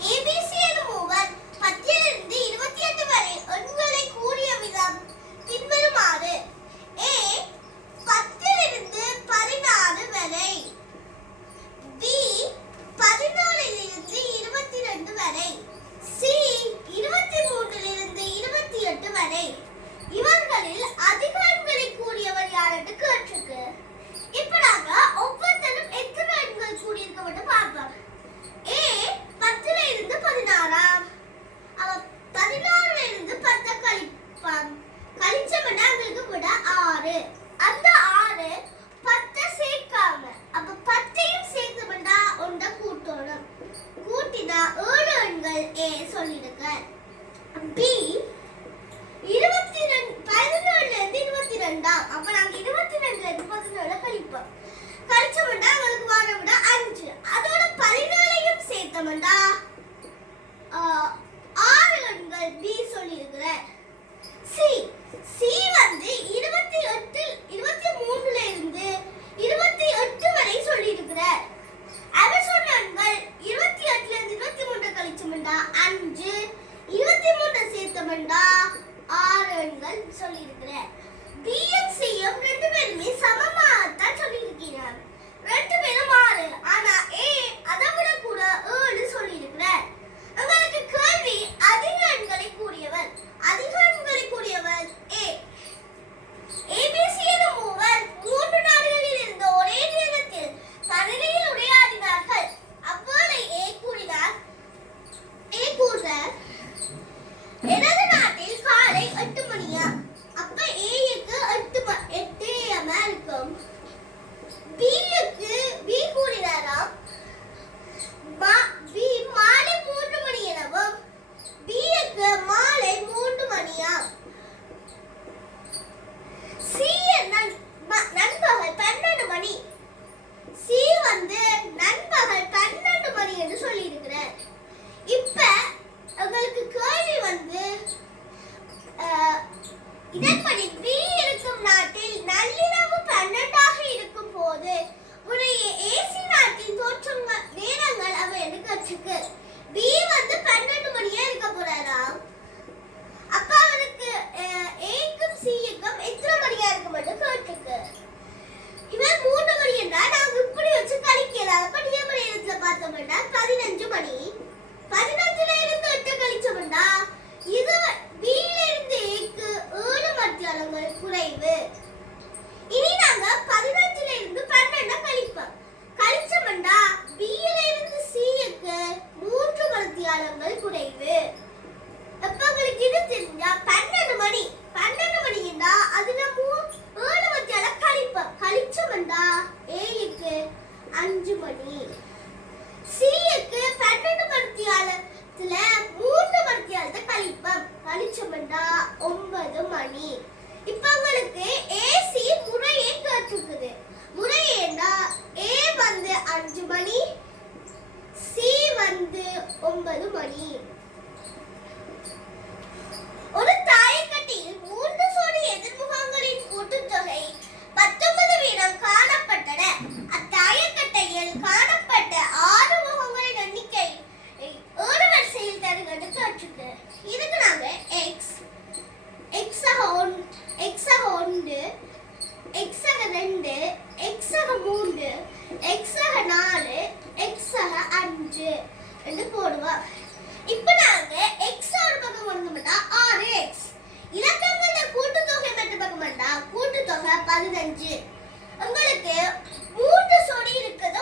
ABC எனும் மூவர் 10 28 வரை எண்களை கூறிய விதம் பின்வருமாறு. A 10 16 வரை. B 14 22 வரை. C 23 28 வரை. இவர்களில் அதிக எண்களை கூறியவர் யாருன்னு கேட்டிருக்கு. இப்ப நாங்க ஒவ்வொருத்தரும் எத்தனை எண்கள் கூடியிருக்க மட்டும் பார்ப்போம். A 10 16. அவ 16 10 கழிப்பான். கழிச்சோம்னா எங்களுக்கு கூட 6. அந்த 6 10 சேர்க்காம அப்ப 10ஐயும் சேர்த்தோம்னா ஒன்றை கூட்டணும். கூட்டினா 7 எண்கள் A சொல்லிடுங்க. B 17 22. அப்ப நாங்க 22 17 கழிப்போம். கழிச்சோம்னா உங்களுக்கு வர விட 5. அதோட 14ஐயும் சேர்த்தோம்னா 6 எண்கள் B சொல்லியிருக்கிறேன். C வந்து 23 28 வரை சொல்லியிருக்கிறார். அவர் சொன்ன எண்கள் 28 23 கழிச்சோம்னா 5. 23 சேர்த்தோம்னா 6 எண்கள் சொல்லியிருக்கிறார். பியும் சியும் ரெண்டு பேருமே சமமாகத்தான் சொல்லியிருக்கீங்க. ரெண்டு பேரும் 6. ஆனா A அதை விட கூட 7 சொல்லியிருக்கிறார். உங்களுக்கு கேள்வி அதிக எண்களை கூறியவர். அதிக எண்களை கூறியவர் A. ABC எனும் மூவர் 3 நாடுகளில் இருந்த ஒரே நேரத்தில் கடலில் உரையாடினார்கள். அவ்வேளை A கூறினார். எனது நாட்டில் காலை 8 மணியா. அப்ப Aக்கு 8 AM இருக்கும். B கூறினாராம் மாலை 3 மணி எனவும் Bக்கு மாலை 3 மணியா. C நண்பகல் 12 மணி. C வந்து நண்பகல் 12 மணி என்று சொல்லி இருக்கிறார். இப்ப உங்களுக்கு கேள்வி வந்து இதன்படி B இருக்கும் நாட்டில் நள்ளிரவு 12ஆக இருக்கும் போது உடைய AC நாட்டின் தோற்றம் நேரங்கள் அவ என்ன கற்றுக்கு. B வந்து 12 மணியா இருக்க போறாராம். அப்ப அவருக்கு Aக்கும் Cக்கும் எத்தனை மணியா இருக்க மட்டும் கேட்டுருக்கு. இவர் 3 மணி என்றா நாங்க இப்படி வச்சு கழிக்கலாம். அப்ப நியம நேரத்துல பார்த்தோம்னா 15 மணி. 15ல இருந்து 8 கழிச்சோம்னா இது B ல இருந்து Aக்கு 7 மணித்தியாலங்கள் குறைவு. இனி நாங்க 15ல இருந்து 12 கழிப்போம். கழிச்சோம்னா B ல இருந்து Cக்கு 3 மணித்தியாலங்கள் குறைவு. அப்ப உங்களுக்கு இது தெரிஞ்சா 12 மணி. 12 மணின்னா அதுல 7 மணித்தியாலம் கழிப்போம். கழிச்சோம்னா Aக்கு 5 மணி. Cக்கு 12 மணித்தியாலத்துல 3 மணித்தியாலத்தை கழிப்போம். கழிச்சோம்னா 9 மணி. இப்ப உங்களுக்கு AC முறையே கேட்டிருக்குது. முறையேனா A வந்து 5 மணி, C வந்து 9 மணி. ஒரு தாயக்கட்டையில் 3 சோடி எதிர்முகங்களின் கூட்டுத்தொகை 19 வீதம் காணப்பட்டன. அத்தாயக்கட்டையில் காணப்பட்ட 6 முகங்களின் எண்ணிக்கை 7 வரிசையில் தருகிறது கேட்டிருக்கு. இதுக்கு நாங்க x ஆக 1, x ஆக 2, x ஆக 2, x ஆக 3, x ஆக 4, x ஆக 5 என்று போடுவோம். இப்ப நாங்க x ஒரு பக்கம் கொண்டுட்டா 6x. இலக்கங்களோட கூட்டுத்தொகை மட்டும் பக்கம் வந்தா கூட்டுத்தொகை 15. உங்களுக்கு 3 சோடி இருக்குது